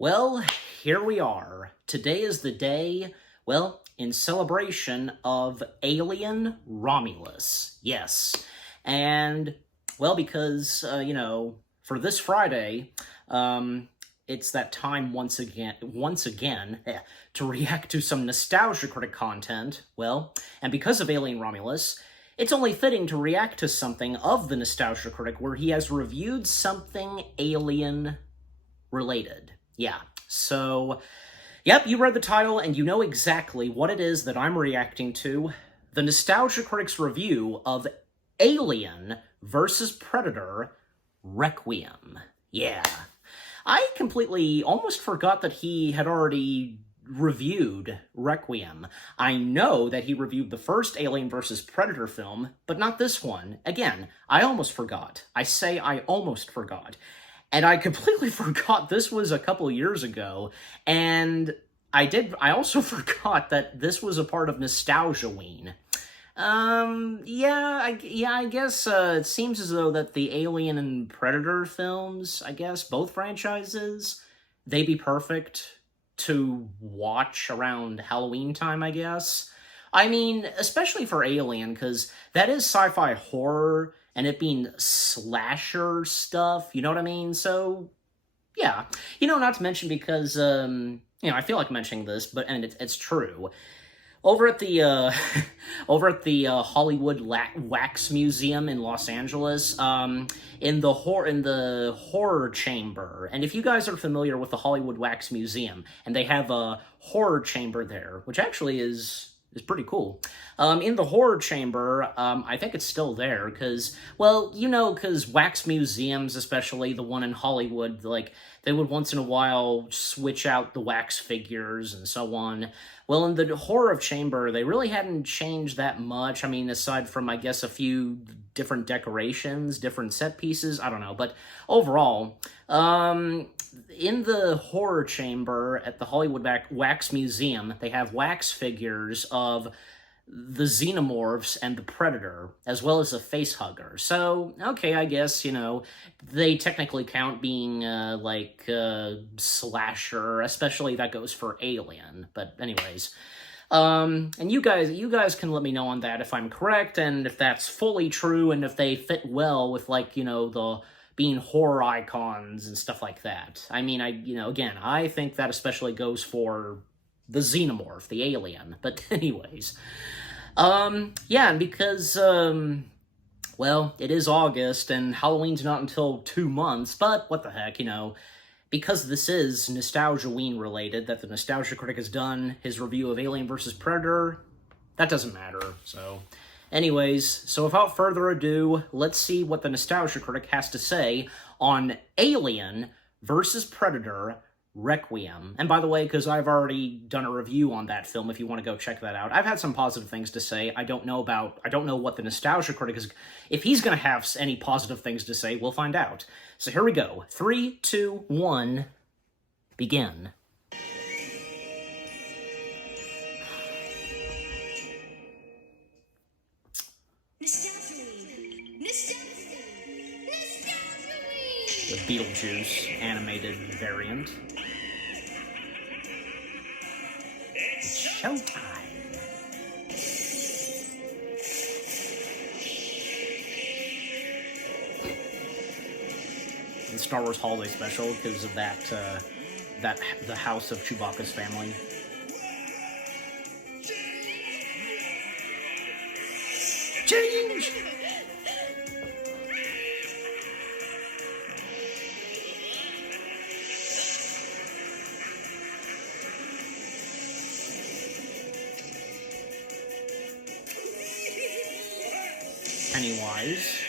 Well, here we are. Today is the day, well, in celebration of Alien Romulus. Yes. And, well, because, for this Friday, it's that time once again, to react to some Nostalgia Critic content. Well, and because of Alien Romulus, it's only fitting to react to something of the Nostalgia Critic where he has reviewed something Alien-related. Yeah, so, yep, you read the title and you know exactly what it is that I'm reacting to. The Nostalgia Critic's review of Alien vs. Predator Requiem. Yeah. I completely almost forgot that he had already reviewed Requiem. I know that he reviewed the first Alien vs. Predator film, but not this one. Again, I almost forgot. I say I almost forgot. And I completely forgot this was a couple years ago, and I also forgot that this was a part of Nostalgia-ween. I guess, it seems as though that the Alien and Predator films, I guess, both franchises, they'd be perfect to watch around Halloween time, I guess. I mean, especially for Alien, because that is sci-fi horror, and it being slasher stuff, you know what I mean? So, yeah. Not to mention because, I feel like mentioning this, and it's true. Over at the Hollywood Wax Museum in Los Angeles, in the horror chamber, and if you guys are familiar with the Hollywood Wax Museum, and they have a horror chamber there, which actually is pretty cool. In the horror chamber, I think it's still there, because wax museums, especially the one in Hollywood, like, they would once in a while switch out the wax figures and so on. Well, in the horror chamber, they really hadn't changed that much. I mean, aside from, I guess, a few different decorations, different set pieces, I don't know. But overall, in the horror chamber at the Hollywood Wax Museum, they have wax figures of the Xenomorphs and the Predator, as well as a facehugger. So, okay, I guess, they technically count being, slasher, especially that goes for Alien. But anyways, and you guys can let me know on that if I'm correct, and if that's fully true, and if they fit well with, the being horror icons and stuff like that. I mean, again, I think that especially goes for the Xenomorph, the alien. But anyways, and because, it is August, and Halloween's not until 2 months, but what the heck, because this is Nostalgia-ween related, that the Nostalgia Critic has done his review of Alien vs. Predator, that doesn't matter, so... Anyways, so without further ado, let's see what the Nostalgia Critic has to say on Alien vs. Predator Requiem. And by the way, because I've already done a review on that film, if you want to go check that out, I've had some positive things to say. I don't know what the Nostalgia Critic is... If he's going to have any positive things to say, we'll find out. So here we go. 3, 2, 1, begin. The Beetlejuice animated variant. It's showtime. The Star Wars Holiday Special because of the House of Chewbacca's family. Change! Pennywise.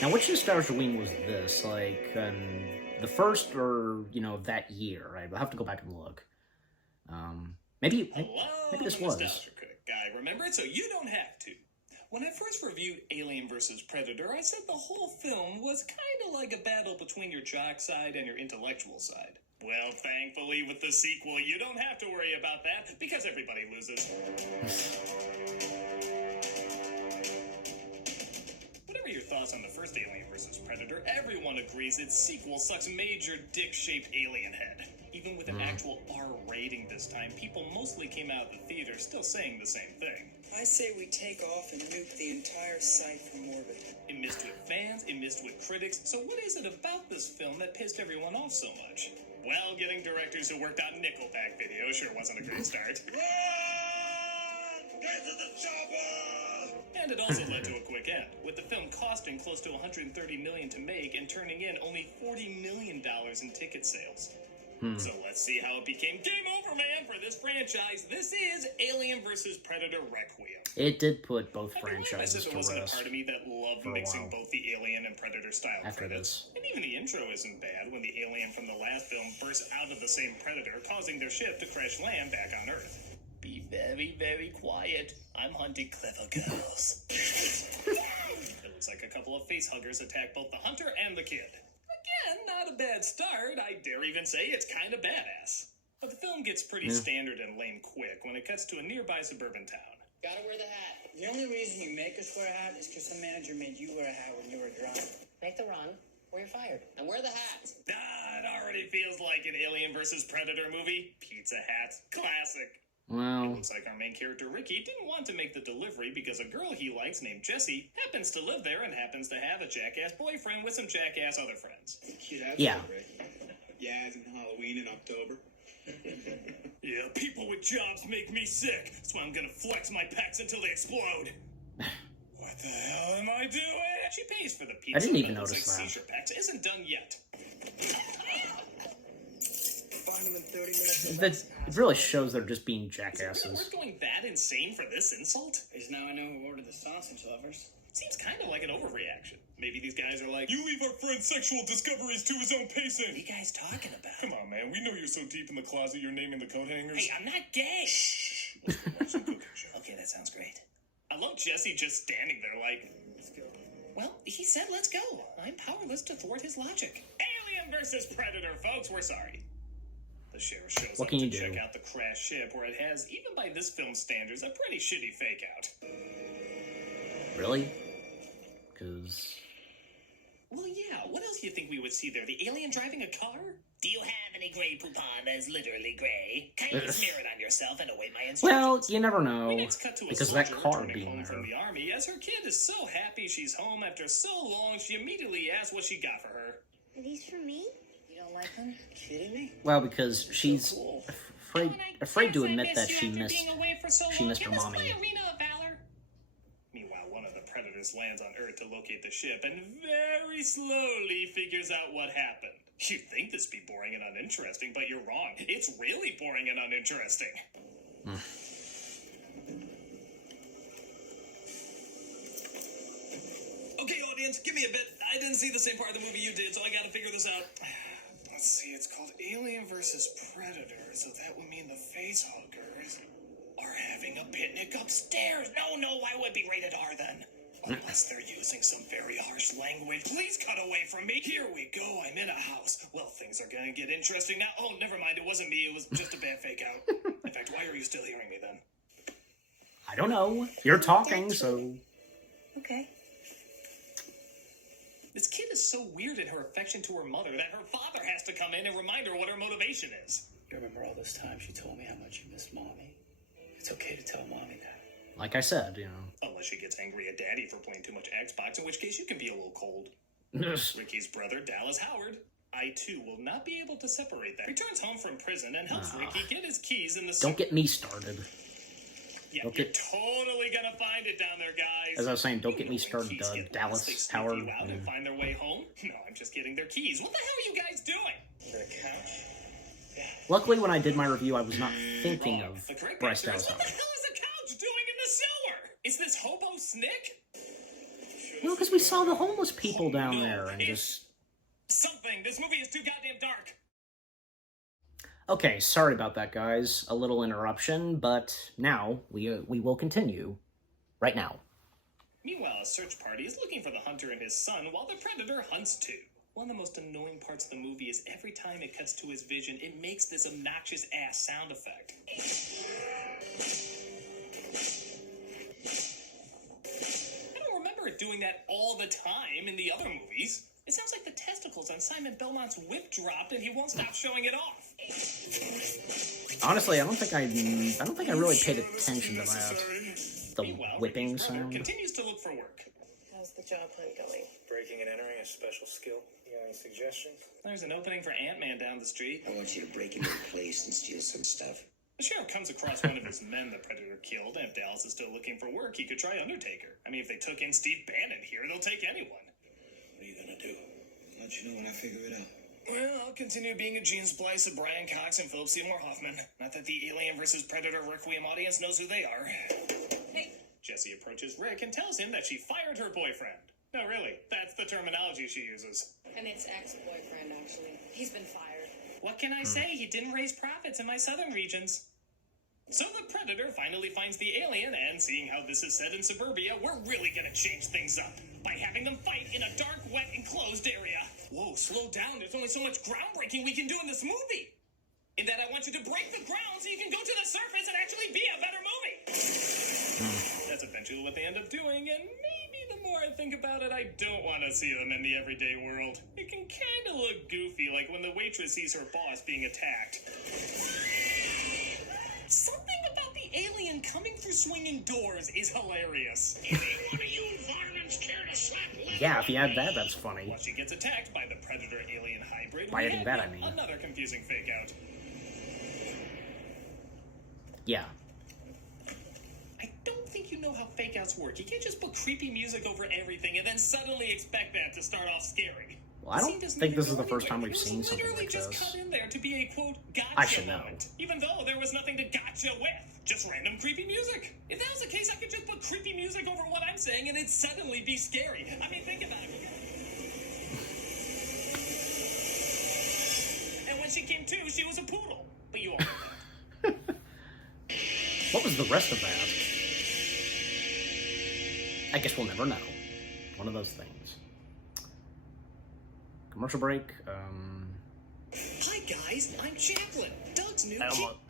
Now, which Nostalgia-ween was this? The first or, that year? I'll have to go back and look. Maybe this was. Nostalgia Critic guy, remember it? So you don't have to. When I first reviewed Alien vs. Predator, I said the whole film was kind of like a battle between your jock side and your intellectual side. Well, thankfully, with the sequel, you don't have to worry about that, because everybody loses. Predator, everyone agrees its sequel sucks major dick-shaped alien head. Even with an actual R rating this time, people mostly came out of the theater still saying the same thing. I say we take off and nuke the entire site from orbit. It missed with fans, it missed with critics, so what is it about this film that pissed everyone off so much? Well, getting directors who worked on Nickelback videos sure wasn't a great start. Run! Get to the chopper! And it also led to a quick end, with the film costing close to $130 million to make and turning in only $40 million in ticket sales. So let's see how it became game over, man, for this franchise. This is Alien vs. Predator Requiem. It did put both I franchises said to there wasn't a rest. part of me that loved for a mixing while. both the Alien and Predator style After credits. this. And even the intro isn't bad when the alien from the last film bursts out of the same Predator, causing their ship to crash land back on Earth. Be very, very quiet. I'm hunting clever girls. It looks like a couple of face huggers attack both the hunter and the kid. Again, not a bad start. I dare even say it's kind of badass. But the film gets pretty standard and lame quick when it cuts to a nearby suburban town. Gotta wear the hat. The only reason you make us wear a hat is because the manager made you wear a hat when you were drunk. Make the run, or you're fired. And wear the hat. Ah, it already feels like an Alien vs. Predator movie. Pizza Hat. Classic. Well, Looks like our main character Ricky didn't want to make the delivery because a girl he likes named Jessie happens to live there and happens to have a jackass boyfriend with some jackass other friends. Cute outfit, Yeah. right? Yeah, it's in Halloween in October. Yeah, people with jobs make me sick, so I'm gonna flex my pecs until they explode. What the hell am I doing? She pays for the pizza. I didn't even but looks notice like that. seizure pecs isn't done yet. Find them in 30 minutes. that it really shows they're just being Is it really jackasses. worth going that insane for this insult? Because now I know who ordered the sausage lovers. Seems kind of like an overreaction. Maybe these guys are like, you leave our friend's sexual discoveries to his own pacing. What are you guys talking about? Come on, man. We know you're so deep in the closet you're naming the coat hangers. Hey, I'm not gay. Shh. Okay, that sounds great. I love Jesse just standing there like, let's go. Well, he said let's go. I'm powerless to thwart his logic. Alien versus Predator, folks. We're sorry. The sheriff shows What up can to you check do? out the crashed ship where it has, even by this film's standards, a pretty shitty fake out. Really? Because Well, yeah, what else do you think we would see there? The alien driving a car? Do you have any gray poupon that's literally gray? Kindly smear it on yourself and await my instructions. well, you never We know next cut to a because of that soldier car returning being home there. from the army. As her kid is so happy she's home after so long, she immediately asks what she got for her. Are these for me? You don't like them? Kidding me? Well, because she's Cool. afraid to admit that she missed her Give us mommy. my arena of valor. Meanwhile, one of the predators lands on Earth to locate the ship and very slowly figures out what happened. You'd think this be boring and uninteresting, but you're wrong. It's really boring and uninteresting. Okay, audience, give me a bit. I didn't see the same part of the movie you did, so I gotta figure this out. Let's see, it's called Alien vs. Predator, so that would mean the face huggers are having a picnic upstairs. No, why would it be rated R then? Unless they're using some very harsh language. Please cut away from me. Here we go, I'm in a house. Well, things are gonna get interesting now. Oh, never mind, it wasn't me, it was just a bad fake out. In fact, why are you still hearing me then? I don't know. You're talking, so Okay. This kid is so weird in her affection to her mother that her father has to come in and remind her what her motivation is. You remember all those times you told me how much you missed Mommy? It's okay to tell Mommy that. like I said, you know. Unless she gets angry at Daddy for playing too much Xbox, in which case you can be a little cold. Ricky's brother, Dallas Howard, I too will not be able to separate that. Returns home from prison and helps Ricky get his keys in the Don't get me started. Yeah, don't you're get- totally gonna find it down there, guys. As I was saying, don't get me When started, keys get Dallas lost, they sneak Howard. you out and find their way home? No, I'm just kidding. Their keys. What the hell are you guys doing? Under the couch? Luckily, when I did my review, I was not thinking Wrong. of The correct Bryce answer is, Dallas what the Howard. hell is a couch doing in the sewer? Is this hobo Snick? Well, because we saw the homeless people down no, there and it's- just... Something. This movie is too goddamn dark. Okay, sorry about that, guys. A little interruption, but now we will continue right now. Meanwhile, a search party is looking for the hunter and his son while the predator hunts too. One of the most annoying parts of the movie is every time it cuts to his vision, it makes this obnoxious ass sound effect. I don't remember it doing that all the time in the other movies. It sounds like the testicles on Simon Belmont's whip dropped and he won't stop showing it off. Honestly, I don't think I really paid attention to that. The Meanwhile, whipping Ricky's brother sound. continues to look for work. How's the job hunt going? Breaking and entering, a special skill. You got any suggestions? There's an opening for Ant-Man down the street. I want you to break into a place and steal some stuff. The sheriff comes across one of his men the Predator killed, and if Dallas is still looking for work, he could try Undertaker. I mean, if they took in Steve Bannon here, they'll take anyone. What are you gonna do? I'll let you know when I figure it out. Well, I'll continue being a gene splice of Brian Cox and Philip Seymour Hoffman. Not that the Alien vs. Predator Requiem audience knows who they are. Hey. Jesse approaches Rick and tells him that she fired her boyfriend. No, really, that's the terminology she uses. And it's ex-boyfriend, actually. He's been fired. What can I say? He didn't raise profits in my southern regions. So the Predator finally finds the alien, and seeing how this is set in suburbia, we're really gonna change things up by having them fight in a dark, wet, enclosed area. Whoa, slow down. There's only so much groundbreaking we can do in this movie. In that I want you to break the ground so you can go to the surface and actually be a better movie. That's eventually what they end up doing, and maybe the more I think about it, I don't want to see them in the everyday world. It can kind of look goofy, like when the waitress sees her boss being attacked. Something about the alien coming through swinging doors is hilarious. Yeah, if you add that, that's funny. Once she gets attacked by the Predator-alien hybrid, By we adding have that, yet I mean. another confusing fake-out. Yeah. I don't think you know how fake-outs work. You can't just put creepy music over everything and then suddenly expect that to start off scary. Well, I don't think this is the first time we've seen something literally like just this. cut in there to be a, quote, gotcha I should know. moment, even though there was nothing to gotcha with. Just random creepy music. If that was the case, I could just put creepy music over what I'm saying and it'd suddenly be scary. I mean, think about it. And when she came to, she was a poodle. But you all know that. What was the rest of that? I guess we'll never know. One of those things. Commercial break. Hi guys, I'm Chaplin, Doug's new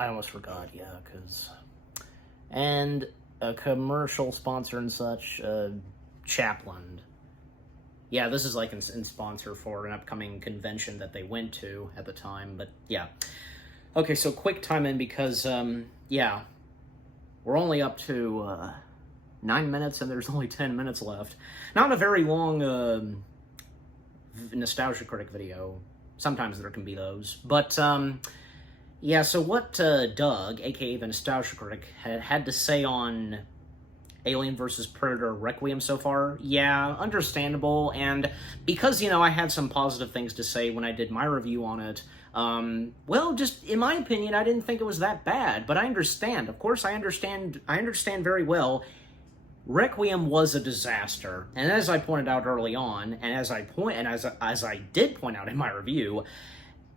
I almost forgot, yeah, because... And a commercial sponsor and such, Chaplin. Yeah, this is like in sponsor for an upcoming convention that they went to at the time, but yeah. Okay, so quick time in because, yeah, we're only up to 9 minutes and there's only 10 minutes left. Not a very long Nostalgia Critic video. Sometimes there can be those. But, yeah, so what Doug, aka the Nostalgia Critic, had to say on Alien vs. Predator Requiem so far, yeah, understandable, and because, you know, I had some positive things to say when I did my review on it, well, just, in my opinion, I didn't think it was that bad, but I understand. Of course, I understand very well. Requiem was a disaster, and as I pointed out early on, and as I did point out in my review,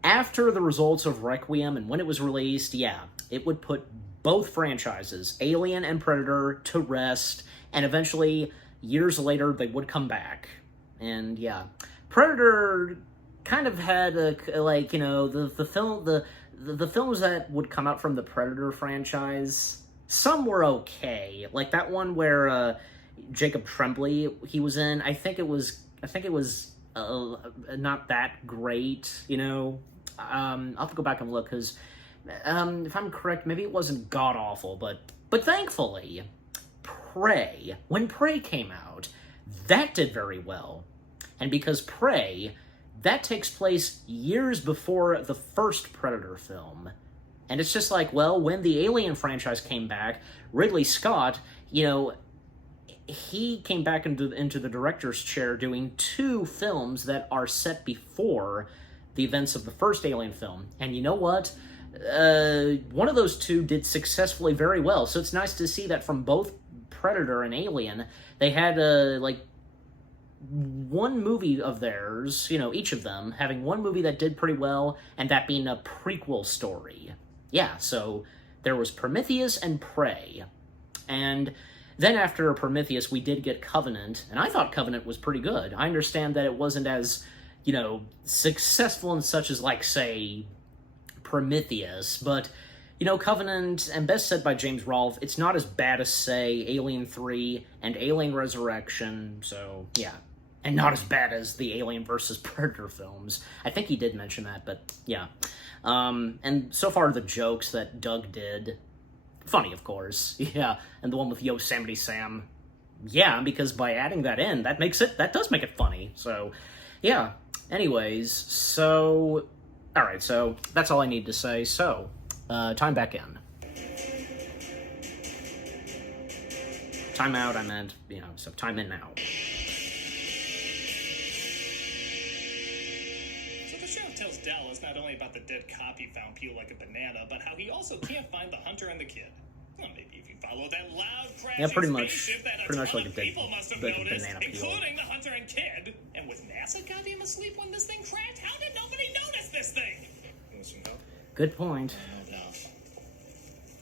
after the results of Requiem and when it was released, yeah, it would put both franchises, Alien and Predator, to rest, and eventually, years later, they would come back. And yeah, Predator kind of had like, you know, the films that would come out from the Predator franchise. Some were okay, like that one where Jacob Tremblay he was in. I think it was not that great, you know. I'll have to go back and look because if I'm correct, maybe it wasn't god awful, but thankfully, when Prey came out, that did very well, and because Prey, that takes place years before the first Predator film. And it's just like, well, when the Alien franchise came back, Ridley Scott, you know, he came back into the director's chair doing 2 films that are set before the events of the first Alien film. And you know what? One of those 2 did successfully very well. So it's nice to see that from both Predator and Alien, they had, like, one movie of theirs, you know, each of them, having one movie that did pretty well, and that being a prequel story. Yeah, so there was Prometheus and Prey. And then after Prometheus, we did get Covenant, and I thought Covenant was pretty good. I understand that it wasn't as, you know, successful and such as, like, say, Prometheus, but, you know, Covenant, and best said by James Rolfe, it's not as bad as, say, Alien 3 and Alien Resurrection, so, yeah. And not as bad as the Alien versus Predator films. I think he did mention that, but yeah. And so far the jokes that Doug did, funny of course, yeah. And the one with Yosemite Sam, yeah, because by adding that in, that does make it funny. So, yeah. Anyways, so, alright, so that's all I need to say. So, time back in. Time out, I meant, so time in now. Tells Dallas not only about the dead cop he found peeled like a banana, but how he also can't find the hunter and the kid. Well, maybe if you follow that loud crashing spaceship that a ton of people must have noticed, including the hunter and kid. And was NASA goddamn asleep when this thing crashed? How did nobody notice this thing? Want some help? Good point.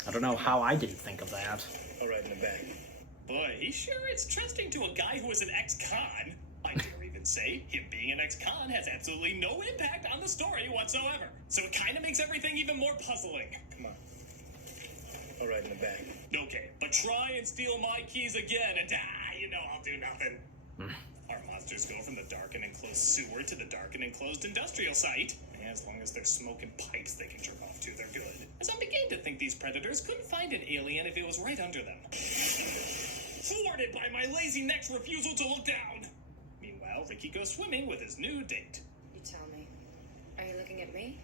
I don't know how I didn't think of that. All right, in the back. Boy, he sure is trusting to a guy who was an ex-con. I dare even say him being an ex-con has absolutely no impact on the story whatsoever. So it kind of makes everything even more puzzling. Come on. All right, in the back. Okay, but try and steal my keys again, and I'll do nothing. Our monsters go from the dark and enclosed sewer to the dark and enclosed industrial site. And as long as they're smoking pipes they can jerk off to, they're good. As I'm beginning to think these predators couldn't find an alien if it was right under them. Thwarted by my lazy neck's refusal to look down. Meanwhile, Ricky goes swimming with his new date. You tell me. Are you looking at me?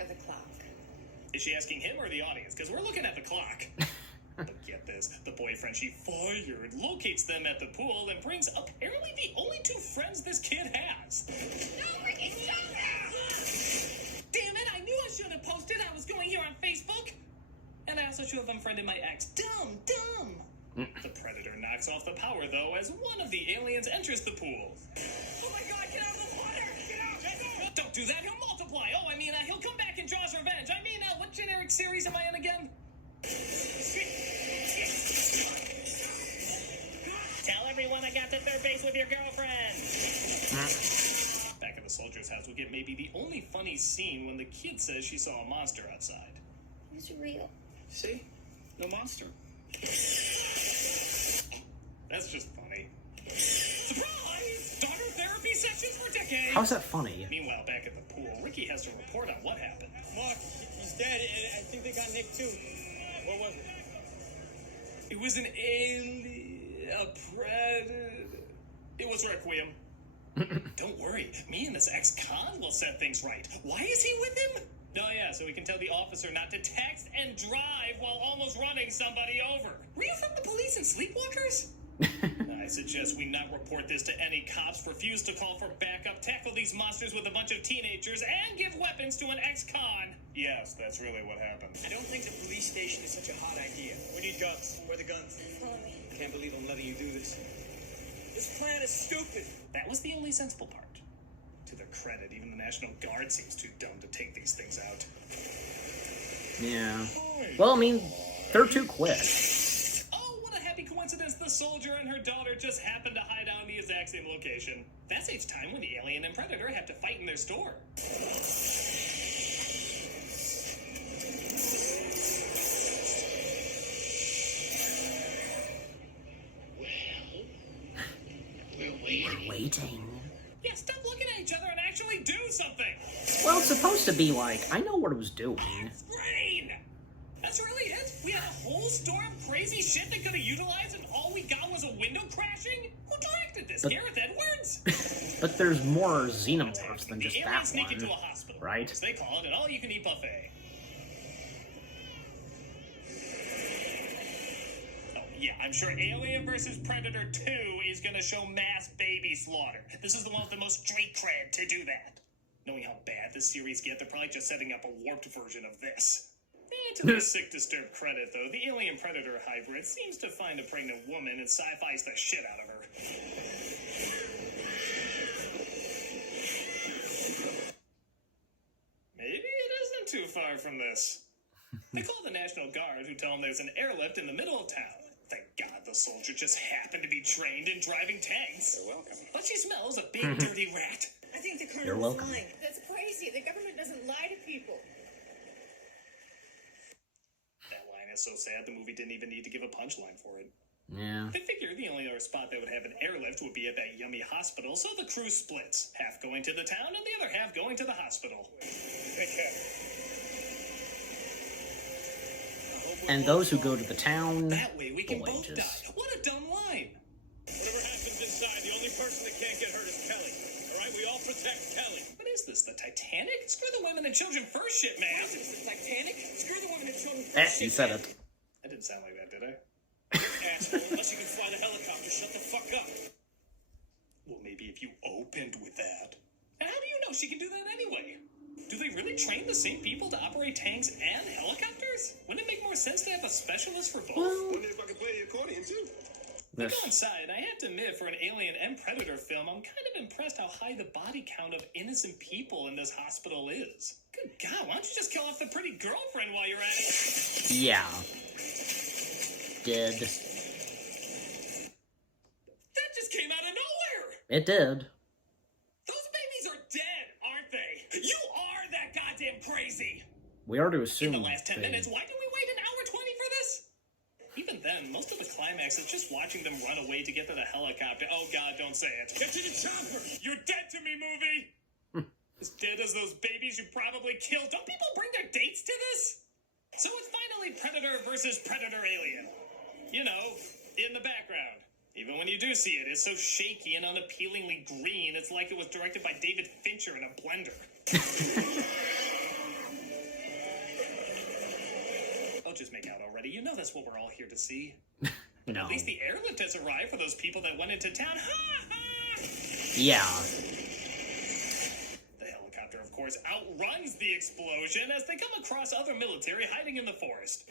Or the clock? Is she asking him or the audience? Because we're looking at the clock. But get this, the boyfriend she fired locates them at the pool and brings apparently the only two friends this kid has. No, Ricky, stop that! Damn it, I knew I should have posted I was going here on Facebook. And I also should have unfriended my ex. Dumb. The predator knocks off the power, though, as one of the aliens enters the pool. Oh my god, get out of the water! Get out! Don't do that, he'll multiply! Oh, I mean, he'll come back in Jaws Revenge. I mean, what generic series am I in again? Tell everyone I got to third base with your girlfriend! Back at the soldier's house, we get maybe the only funny scene when the kid says she saw a monster outside. It's real. See? No monster. That's just funny. Surprise! Daughter therapy sessions for decades! How's that funny? Meanwhile, back at the pool, Ricky has to report on what happened. Mark, he's dead, and I think they got Nick too. What was it? It was an alien, a predator. It was Requiem. Don't worry, me and this ex-con will set things right. Why is he with him? Oh yeah, so we can tell the officer not to text and drive while almost running somebody over. Were you from the police and sleepwalkers? I suggest we not report this to any cops, refuse to call for backup, tackle these monsters with a bunch of teenagers, and give weapons to an ex-con. Yes, that's really what happened. I don't think the police station is such a hot idea. We need guns. Where are the guns? Follow me. Can't believe I'm letting you do this. This plan is stupid. That was the only sensible part. To their credit, even the National Guard seems too dumb to take these things out. Yeah. Well, I mean, they're too quick. Oh, what a happy coincidence. The soldier and her daughter just happened to hide out in the exact same location. That saves time when the alien and predator have to fight in their store. We're waiting. Yeah, stop looking at each other and actually do something! Well, it's supposed to be like, I know what it was doing. Brain! That's really it? We had a whole store of crazy shit they could have utilized and all we got was a window crashing? Who directed this? Gareth Edwards? But there's more xenomorphs than just the that aliens sneak into a one, hospital, right? as they call it, an all-you-can-eat buffet. Oh, yeah, I'm sure Alien vs. Predator 2 is gonna show mass baby slaughter. This is the one with the most street cred to do that. Knowing how bad this series get, they're probably just setting up a warped version of this. To their sick, disturbed credit, though, the alien-predator hybrid seems to find a pregnant woman and sci-fi's the shit out of her. Maybe it isn't too far from this. They call the National Guard, who tell them there's an airlift in the middle of town. Thank God the soldier just happened to be trained in driving tanks. You're welcome. But she smells a big, dirty rat. I think the You're colonel was welcome. lying. That's crazy. The government doesn't lie to people. That line is so sad the movie didn't even need to give a punchline for it. Yeah. They figure the only other spot that would have an airlift would be at that yummy hospital, so the crew splits. Half going to the town and the other half going to the hospital. And those who go to the town, That way we can boy, both die. What a dumb line. Whatever happens inside, the only person that can't get hurt is Kelly. All right, we all protect Kelly. What is this, the Titanic? Screw the women and children first shit, man. Is this the Titanic? Screw the women and children first. You said it. I didn't sound like that, did I? Asshole, unless you can fly the helicopter, shut the fuck up. Well, maybe if you opened with that. And how do you know she can do that anyway? Do they really train the same people to operate tanks and helicopters? Wouldn't it make more sense to have a specialist for both? Wonder if I can play the accordion, too. To go inside, I have to admit, for an Alien and Predator film, I'm kind of impressed how high the body count of innocent people in this hospital is. Good God, why don't you just kill off the pretty girlfriend while you're at it? Yeah. Did. That just came out of nowhere! It did. Those babies are dead, aren't they? You are that goddamn crazy! We are to assume. In the last 10 minutes, why did we wait an hour 20 for this? Even then, most of the climax is just watching them run away to get to the helicopter. Oh God, don't say it. Get to the chopper! You're dead to me, movie! As dead as those babies you probably killed. Don't people bring their dates to this? So it's finally Predator versus Predator Alien. You know, in the background. Even when you do see it, it's so shaky and unappealingly green, it's like it was directed by David Fincher in a blender. Oh, just make out already. You know that's what we're all here to see. No. At least the airlift has arrived for those people that went into town. Ha ha! Yeah. The helicopter, of course, outruns the explosion as they come across other military hiding in the forest.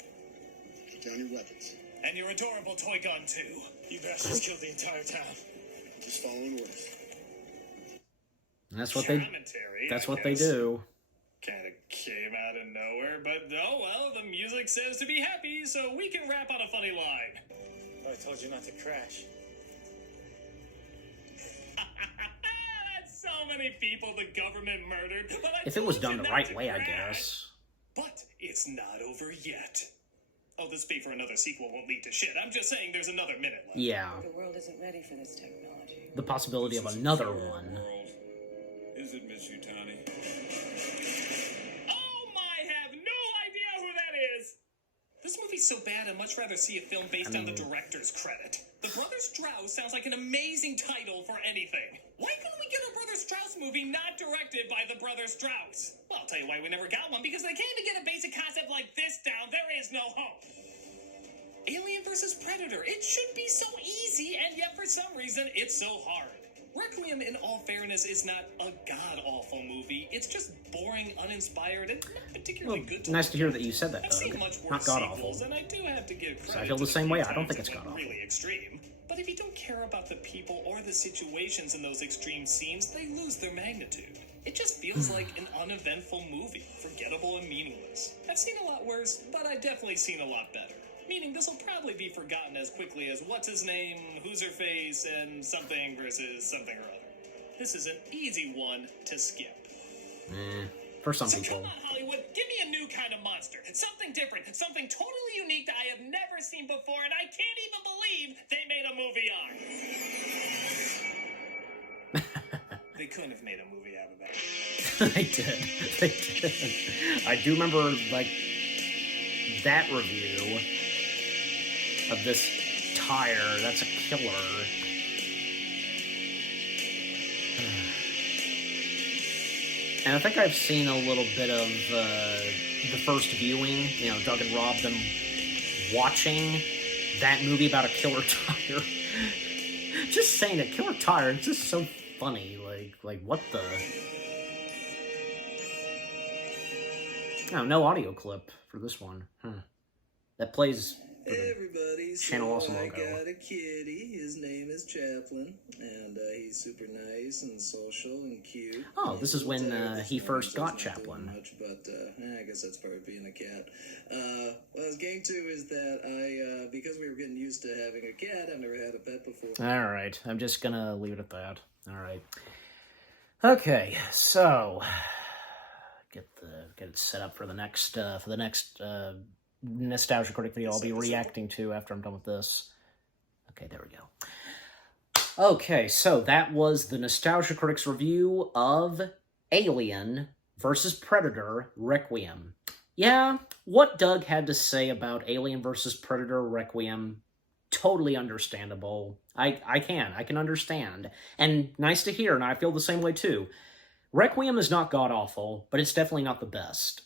Put down your weapons. And your adorable toy gun, too. You bastards killed the entire town. Just following orders. And that's what they. Commentary, That's I what they guess. do. Kind of came out of nowhere, but oh well, the music says to be happy, so we can rap on a funny line. I told you not to crash. That's so many people the government murdered. But I If it was told done you the not right to way, I crash. guess. But it's not over yet. Oh, this fee for another sequel won't lead to shit. I'm just saying there's another minute left. Yeah. The world isn't ready for this technology. The possibility of another one. World. Is it, Miss Yutani? Oh my, have no idea who that is! This movie's so bad I'd much rather see a film based on the director's credit. The Brothers Strauss sounds like an amazing title for anything. Why couldn't we get a Brothers Strauss movie not directed by the Brothers Strauss? Well, I'll tell you why we never got one, because they can't even get a basic concept like this down. There is no hope. Alien versus Predator. It should be so easy, and yet for some reason, it's so hard. Requiem, in all fairness, is not a god-awful movie. It's just boring, uninspired, and not particularly Well, good to nice to hear that you said that, I've seen Doug. much worse Not god-awful. sequels, and I do have to give credit. So I feel the to same way. I few don't think times it's it went god-awful. really extreme. But if you don't care about the people or the situations in those extreme scenes, they lose their magnitude. It just feels like an uneventful movie, forgettable and meaningless. I've seen a lot worse, but I've definitely seen a lot better. Meaning this will probably be forgotten as quickly as What's His Name, Who's Her Face, and Something versus Something or Other. This is an easy one to skip. For some So people. come on, Hollywood, give me a new kind of monster. Something different, something totally unique that I have never seen before, and I can't even believe they made a movie on. They couldn't have made a movie out of that. They did. They did. I do remember, like, that review of this tire. That's a killer. And I think I've seen a little bit of the first viewing, you know, Doug and Rob, them watching that movie about a killer tire. Just saying a killer tire, it's just so funny. Like what the... Oh, no audio clip for this one. That plays for the Everybody, Channel Awesome I logo. got a kitty. His name is Chaplin, and he's super nice and social and cute. Oh, this is He's when retired this he morning, first so got he's not doing Chaplin. Much, but I guess that's part of being a cat. What I was getting to is that I, because we were getting used to having a cat, I've never had a pet before. Alright, I'm just gonna leave it at that. Alright. Okay, so... Get it set up for the next Nostalgia Critic video I'll be reacting to after I'm done with this. Okay, so that was the Nostalgia Critics review of Alien versus Predator Requiem. Yeah, what Doug had to say about Alien versus Predator Requiem, totally understandable. I can understand. And nice to hear, and I feel the same way too. Requiem is not god-awful, but it's definitely not the best.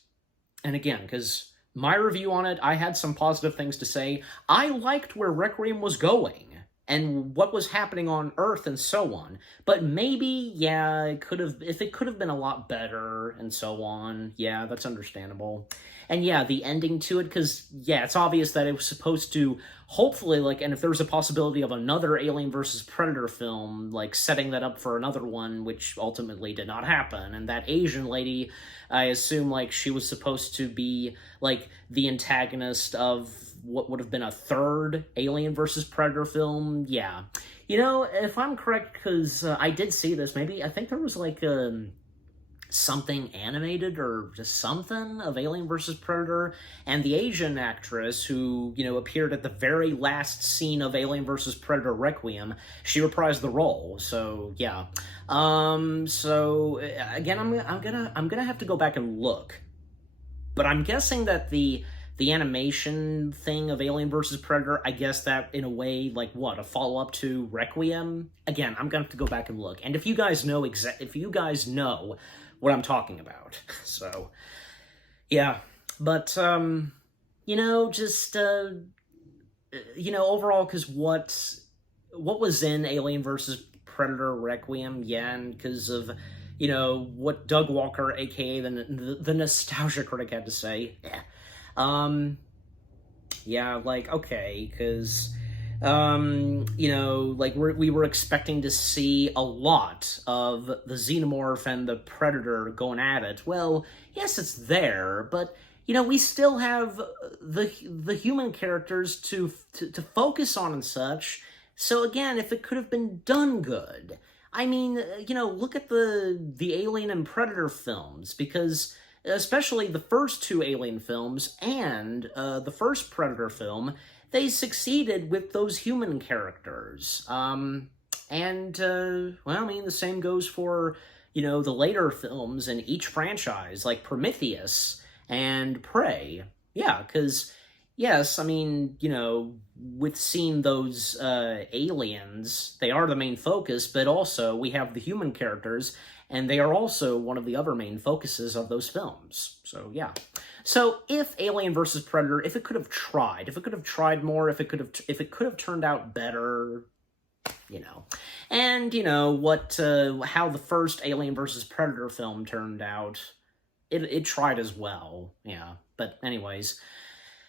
And again, because my review on it, I had some positive things to say. I liked where Requiem was going and what was happening on Earth and so on. But maybe, yeah, it could have been a lot better and so on. Yeah, that's understandable. And yeah, the ending to it, because, yeah, it's obvious that it was supposed to, hopefully, like, and if there was a possibility of another Alien versus Predator film, like, setting that up for another one, which ultimately did not happen, and that Asian lady, I assume, like, she was supposed to be, like, the antagonist of what would have been a third Alien versus Predator film. Yeah. You know, if I'm correct, because I did see this, maybe, I think there was, like, something animated or just something of Alien versus Predator, and the Asian actress who, you know, appeared at the very last scene of Alien versus Predator Requiem, she reprised the role. So yeah. So again, I'm gonna have to go back and look, but I'm guessing that the animation thing of Alien vs. Predator, I guess that, in a way, like, what, a follow-up to Requiem? Again, I'm gonna have to go back and look. And if you guys know what I'm talking about. So, yeah. But, you know, just, you know, overall, because what was in Alien vs. Predator Requiem, yeah, and because of, you know, what Doug Walker, aka the Nostalgia Critic, had to say, yeah. Yeah, like, okay, because, you know, like, we were expecting to see a lot of the Xenomorph and the Predator going at it. Well, yes, it's there, but, you know, we still have the human characters to focus on and such. So again, if it could have been done good, I mean, you know, look at the Alien and Predator films, because especially the first two Alien films and the first Predator film, they succeeded with those human characters. Well, I mean, the same goes for, you know, the later films in each franchise, like Prometheus and Prey. Yeah, because, yes, I mean, you know, with seeing those aliens, they are the main focus, but also we have the human characters, and they are also one of the other main focuses of those films. So, yeah. So, if Alien vs. Predator, if it could have tried more, if it could have turned out better, you know. And, you know, how the first Alien vs. Predator film turned out, it tried as well, yeah. But anyways,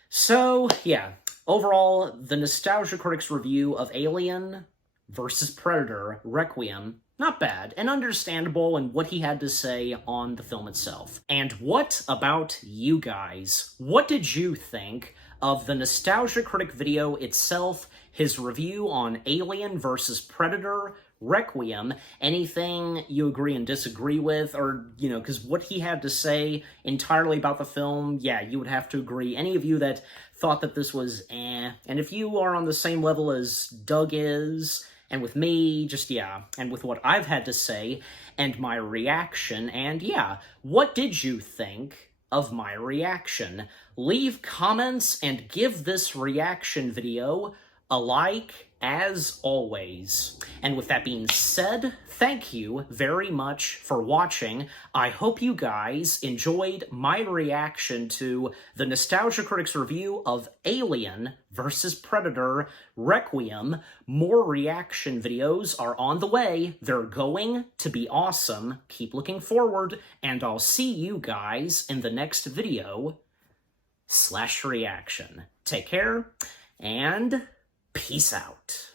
so, yeah. Overall, the Nostalgia Critics review of Alien versus Predator Requiem, not bad, and understandable in what he had to say on the film itself. And what about you guys? What did you think of the Nostalgia Critic video itself, his review on Alien vs. Predator Requiem? Anything you agree and disagree with, or, you know, because what he had to say entirely about the film, yeah, you would have to agree. Any of you that thought that this was and if you are on the same level as Doug is, and with me, just, yeah, and with what I've had to say, and my reaction, and yeah, what did you think of my reaction? Leave comments and give this reaction video a like, as always. And with that being said, thank you very much for watching. I hope you guys enjoyed my reaction to the Nostalgia Critics review of Alien vs. Predator Requiem. More reaction videos are on the way. They're going to be awesome. Keep looking forward, and I'll see you guys in the next video /reaction. Take care, and peace out.